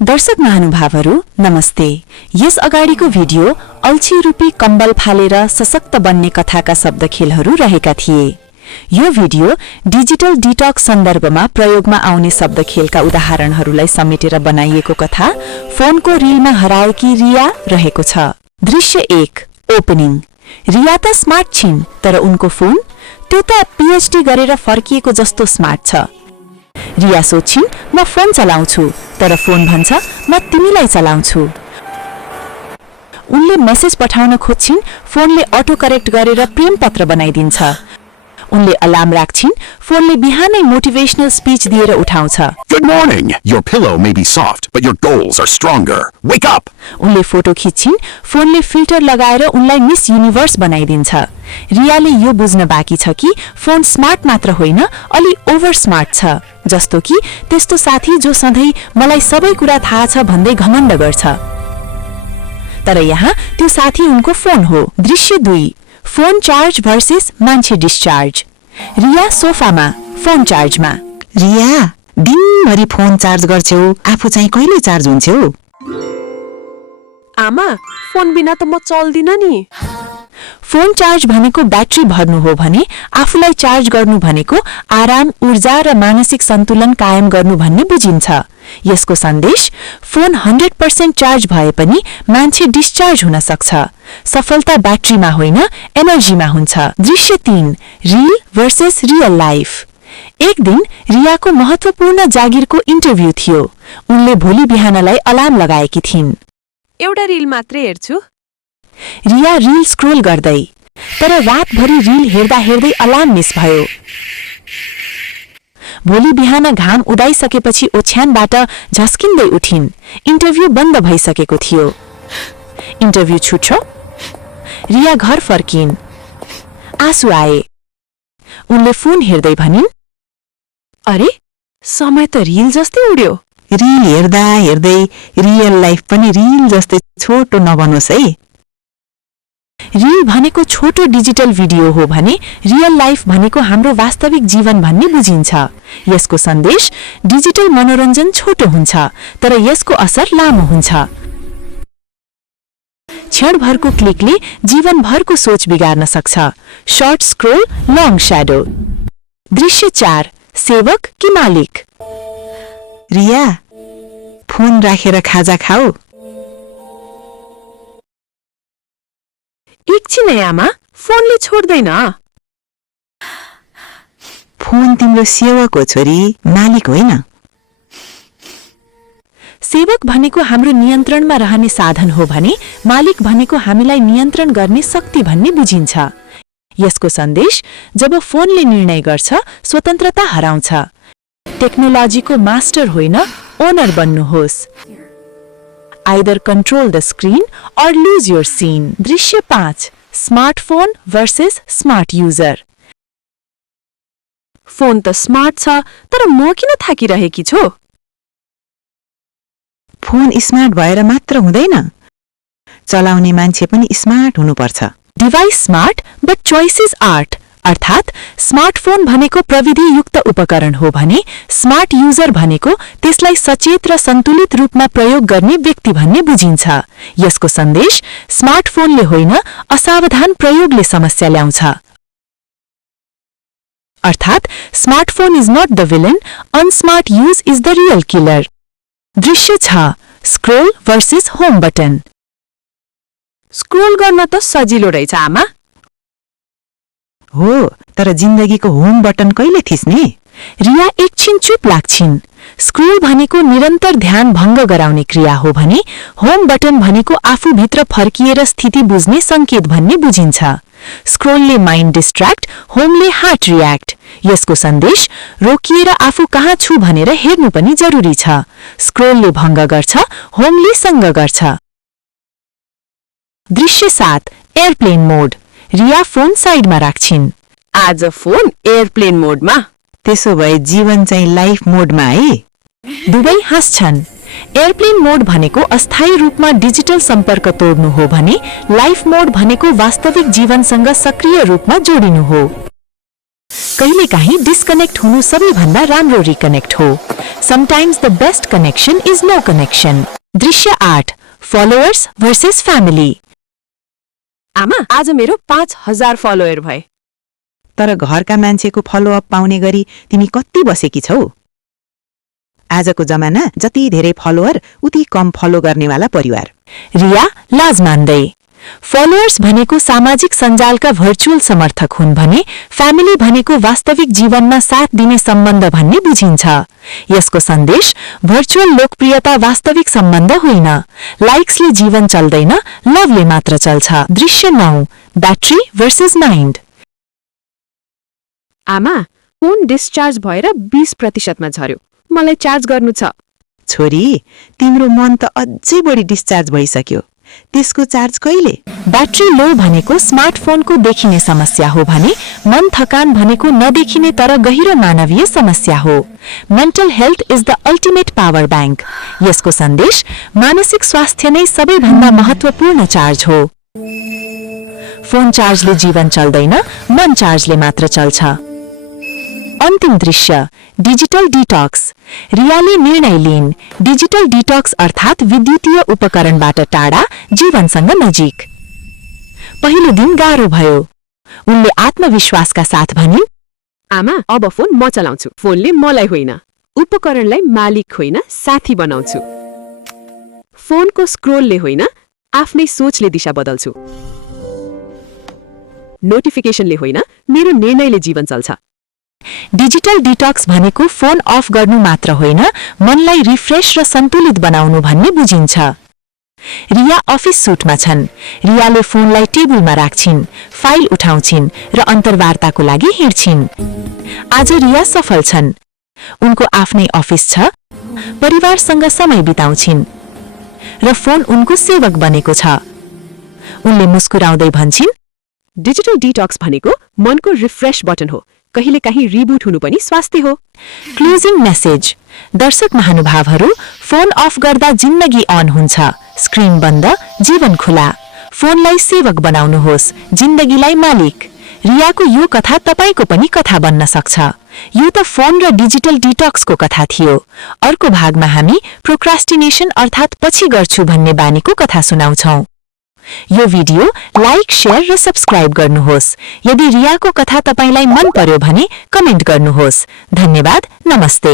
दर्शक महानुभावहरू नमस्ते। यस अगाडिको भिडियो अल्छी रूपी कम्बल फालेर सशक्त बन्ने कथाका शब्द खेलहरू रहेका थिए। यो भिडियो डिजिटल डिटक्स सन्दर्भमा प्रयोगमा आउने शब्द खेलका उदाहरणहरूलाई समेटेर बनाइएको कथा फोनको रिलमा हराएकी रिया रहेको छ। दृश्य 1 ओपनिङ। रिया त स्मार्ट छिन्, तर उनको फोन त्यो त पीएचडी गरेर फर्किएको जस्तो स्मार्ट छ। रिया सोच्छिन् म फोन चलाउँछु, तर फोन भन्छ म तिमीलाई चलाउँछु। उनले मेसेज पठाउन खोज्छिन्, फोनले अटो करेक्ट गरेर प्रेम पत्र बनाइदिन्छ। उनले अलार्म राख्छिन्, फोनले बिहानै मोटिभेशनल स्पीच दिएर उठाउँछ। Good morning. Your pillow may be soft, but your goals are stronger. Wake up. उनले फोटो खिच्छिन्, फोनले फिल्टर लगाएर उनलाई मिस युनिभर्स बनाइदिन्छ। रियाले यो बुझ्न बाँकी छ कि फोन स्मार्ट मात्र होइन, अलि ओभर स्मार्ट छ। जस्तो कि त्यस्तो साथी जो सधैँ मलाई सबै कुरा थाहा छ भन्दै घमण्ड गर्छ। तर यहाँ त्यो साथी उनको फोन हो। दृश्य 2 फोन चार्ज भर्सेस मान्छे डिस्चार्ज। रिया सोफामा, फोन चार्जमा। रिया, दिनभरि फोन चार्ज गर्छौ, आफू चाहिँ कहिले चार्ज हुन्छौ? आमा, फोन बिना त म चल्दिन नि। फोन चार्ज भनेको ब्याट्री भर्नु हो भने आफूलाई चार्ज गर्नु भनेको आराम, ऊर्जा र मानसिक सन्तुलन कायम गर्नु भन्ने बुझिन्छ। यसको सन्देश फोन 100% चार्ज भए पनि मान्छे डिस्चार्ज हुन सक्छ। सफलता ब्याट्रीमा होइन, एनर्जीमा हुन्छ। दृश्य 3 रिल भर्सेस रियल लाइफ। एक दिन रियाको महत्वपूर्ण जागिरको इन्टरभ्यू थियो। उनले भोलि बिहानलाई अलार्म लगाएकी थिइन्। एउटा रिल मात्रै हेर्छु। रिया रिल स्क्रोल गर्दै, तर रातभरि रिल हेर्दा हेर्दै अलार्म मिस भयो। भोलि बिहान घाम उदाइसकेपछि ओछ्यानबाट झस्किँदै उठिन्। इन्टरभ्यू बन्द भइसकेको थियो। इन्टरभ्यू छुट्यो। रिया घर फर्किन्। आँसु आए। उनले फोन हेर्दै भनिन्, अरे समय त रिल जस्तै उड्यो। रिल हेर्दा हेर्दै रियल लाइफ पनि रिल जस्तै छोटो नबनोस् है। रिल भनेको छोटो डिजिटल भिडियो हो भने रियल लाइफ भनेको हाम्रो वास्तविक जीवन भन्ने बुझिन्छ। यसको सन्देश डिजिटल मनोरञ्जन छोटो हुन्छ, तर यसको असर लामो हुन्छ। क्षणभरको क्लिकले जीवनभरको सोच बिगार्न सक्छ। Short scroll, long shadow. दृश्य 4 सेवक कि मालिक। रिया, फोन राखेर खाजा खाऊ। एकछिन है आमा, फोनले छोड्दैन। फोन तिम्रो सेवक हो छोरी, मालिक होइन। सेवक भनेको हाम्रो नियन्त्रणमा रहने साधन हो भने मालिक भनेको हामीलाई नियन्त्रण गर्ने शक्ति भन्ने बुझिन्छ। यसको सन्देश जब फोनले निर्णय गर्छ, स्वतन्त्रता हराउँछ। टेक्नोलोजीको मास्टर होइन, owner बन्नुहोस्। Either control the screen or lose your scene. दृश्य 5 smartphone versus smart user. Phone त स्मार्ट छ, तर म किन थाकिरहेकी छु? फोन स्मार्ट भएर मात्र हुँदैन, चलाउने मान्छे पनि स्मार्ट हुनुपर्छ। Device smart but choice is art. अर्थात् स्मार्टफोन भनेको प्रविधियुक्त उपकरण हो भने स्मार्ट युजर भनेको त्यसलाई सचेत र सन्तुलित रूपमा प्रयोग गर्ने व्यक्ति भन्ने बुझिन्छ। यसको सन्देश स्मार्टफोनले होइन, असावधान प्रयोगले समस्या ल्याउँछ। अर्थात् smartphone is not the villain, unsmart use is the real killer. दृश्य 6 scroll versus home button. Scroll गर्न त सजिलो रहेछ आमा। हो, तर जिन्दगीको होम बटन कहिले थिच्ने? रिया एकछिन चुप लाग्छिन्। स्क्रोल भनेको निरन्तर ध्यान भङ्ग गराउने क्रिया हो भने होम बटन भनेको आफूभित्र फर्किएर स्थिति बुझ्ने संकेत भन्ने बुझिन्छ। स्क्रोलले माइन्ड डिस्ट्र्याक्ट, होमले हार्ट रियाक्ट। यसको सन्देश रोकिएर आफू कहाँ छु भनेर हेर्नु पनि जरुरी छ। स्क्रोलले भङ्ग गर्छ, होमले सङ्ग गर्छ। दृश्य 7 एयरप्लेन मोड। रिया फोन साइडमा राख्छिन्। आज फोन एयरप्लेन मोडमा। त्यसो भए जीवन चाहिँ लाइफ मोडमा है। दुवै हाँस्छन्। एयरप्लेन मोड भनेको अस्थायी रूपमा डिजिटल सम्पर्क तोड्नु हो भने लाइफ मोड भनेको वास्तविक जीवनसँग सक्रिय रूपमा जोडिनु हो। कहिलेकाहीँ डिस्कनेक्ट हुनु सबैभन्दा राम्रो रिकनेक्ट हो। Sometimes the best connection is no connection. दृश्य 8. Followers versus family. आमा आज मेरो 5000 फलोयर भए। तर घरका मान्छेको फलोअप पाउने गरी तिमी कति बसेकी छौ? आजको जमाना जति धेरै फलोअर उति कम फलो गर्नेवाला परिवार। रिया लाज मान्दै फलोअर्स भनेको सामाजिक सञ्जालका भर्चुअल समर्थक हुन् भने फ्यामिली भनेको वास्तविक जीवनमा साथ दिने सम्बन्ध भन्ने बुझिन्छ। यसको सन्देश भर्चुअल लोकप्रियता वास्तविक सम्बन्ध होइन। लाइक्सले जीवन चल्दैन, लभले मात्र चल्छ। दृश्य 9. Battery versus mind. आमा फोन डिस्चार्ज भएर 20% मा झर्यो। मलाई चार्ज गर्नु छ। छोरी, तिम्रो मन त अझै बढी डिस्चार्ज भइसक्यो। त्यसको चार्ज कहिले? ब्याट्री लो भनेको स्मार्टफोनको देखिने समस्या हो भने मन थकान भनेको नदेखिने तर गहिरो मानवीय समस्या हो। Mental health is the ultimate power bank. यसको सन्देश मानसिक स्वास्थ्य नै सबैभन्दा महत्त्वपूर्ण चार्ज हो। फोन चार्जले जीवन चल्दैन, मन चार्जले मात्र चल्छ। अन्तिम दृश्य डिजिटल डिटॉक्स। रियाले निर्णय लिइन्। डिजिटल डिटॉक्स अर्थात् विद्युतीय उपकरणबाट टाढा, जीवनसँग नजिक। पहिलो दिन गाह्रो भयो। उनले आत्मविश्वासका साथ भनिन्, आमा अब फोन म चलाउँछु। फोनले मलाई होइन, उपकरणलाई मालिक होइन साथी बनाउँछु। फोनको स्क्रोलले होइन, आफ्नै सोचले दिशा बदल्छु। नोटिफिकेसनले होइन, मेरो निर्णयले जीवन चल्छ। डिजिटल डिटॉक्स भनेको फोन अफ गर्नु मात्र होइन, मनलाई रिफ्रेश र सन्तुलित बनाउनु भन्ने बुझिन्छ। रिया अफिस सुटमा छन्। रियाले फोनलाई टेबलमा राख्छिन्, फाइल उठाउँछिन् र अन्तर्वार्ताको लागि हिँड्छिन्। आज रिया सफल छन्। उनको आफ्नै अफिस छ, परिवारसँग समय बिताउँछिन् र फोन उनको सेवक बनेको छ। उनले मुस्कुराउँदै भन्छिन्, डिजिटल डिटॉक्स भनेको मनको रिफ्रेश बटन हो। कहिलेकाहीँ रिबुट हुनु पनि स्वास्थ्य हो। Closing message. दर्शक महानुभावहरू, फोन अफ गर्दा जिन्दगी अन हुन्छ, स्क्रिन बन्द, जीवन खुला। फोनलाई सेवक बनाउनुहोस्, जिन्दगीलाई मालिक। रियाको यो कथा तपाईको पनि कथा बन्न सक्छ। यो त फोन र डिजिटल डिटॉक्सको कथा थियो। अर्को भागमा हामी प्रोक्रास्टिनेसन अर्थात् पछि गर्छु भन्ने बानीको कथा सुनाउँछौं। यो भिडियो लाइक, शेयर र सब्स्क्राइब गर्नुहोस्। यदि रियाको कथा तपाईलाई मन पर्यो भने कमेन्ट गर्नुहोस्। धन्यवाद, नमस्ते।